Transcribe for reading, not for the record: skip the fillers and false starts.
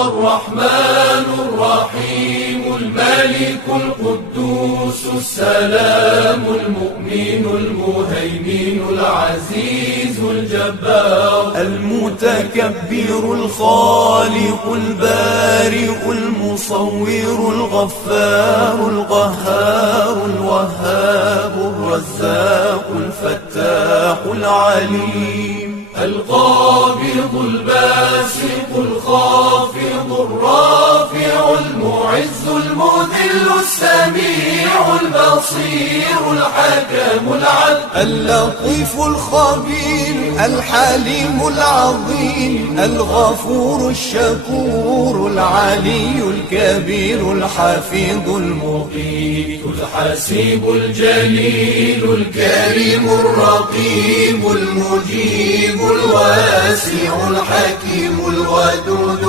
الرحمن الرحيم الملك القدوس السلام المؤمن المهيمن العزيز الجبار المتكبر الخالق البارئ المصور الغفار القهار الوهاب الرزاق الفتاح العليم القابض الباسط الخافض الرافع المعز المذل السميع البصير الحكم العدل اللطيف الخبير الحليم العظيم الغفور الشكور العلي الكبير الحفيظ المقيت الحسيب الجليل الكريم الرقيب المجيب الواسع الحكيم الودود